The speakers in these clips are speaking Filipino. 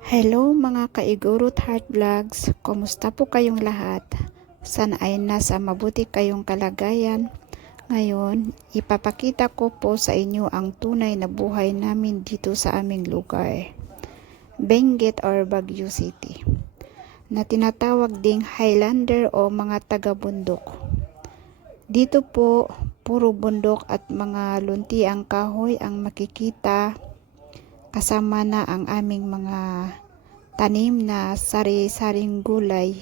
Hello mga kaigurot heart vlogs, kumusta po kayong lahat? Sana ay nasa mabuti kayong kalagayan. Ngayon, ipapakita ko po sa inyo ang tunay na buhay namin dito sa aming lugar. Benguet or Baguio City na tinatawag ding Highlander o mga taga-bundok. Dito po, puro bundok at mga lunti ang kahoy ang makikita kasama na ang aming mga tanim na sari-saring gulay.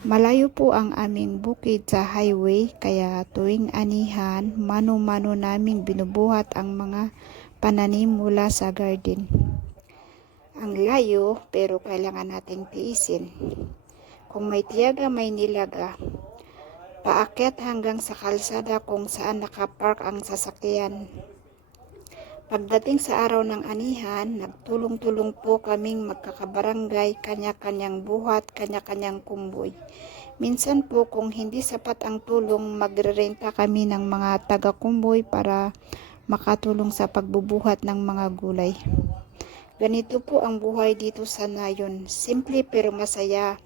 Malayo po ang aming bukid sa highway kaya tuwing anihan, mano-mano naming binubuhat ang mga pananim mula sa garden. Ang layo pero kailangan nating tiisin. Kung may tiyaga may nilaga. Paakyat hanggang sa kalsada kung saan nakapark ang sasakyan. Pagdating sa araw ng anihan, nagtulong-tulong po kaming magkakabarangay, kanya-kanyang buhat, kanya-kanyang kumboy. Minsan po kung hindi sapat ang tulong, magrerenta kami ng mga taga-kumboy para makatulong sa pagbubuhat ng mga gulay. Ganito po ang buhay dito sa Nayon. Simple pero masaya.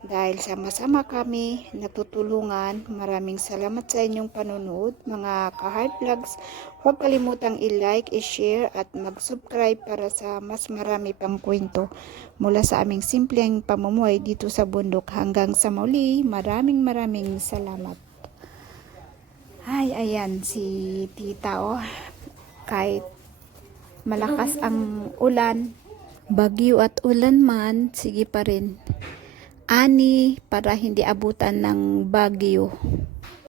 Dahil sama-sama kami, natutulungan. Maraming salamat sa inyong panonood, mga ka-heart vlogs. Huwag kalimutang i-like, i-share at mag-subscribe para sa mas marami pang kwento mula sa aming simpleng pamumuhay dito sa bundok. Hanggang sa muli, maraming maraming salamat. Ay, ayan si tita oh. Kahit malakas ang ulan, bagyo at ulan man, sige pa rin ani para hindi abutan ng bagyo.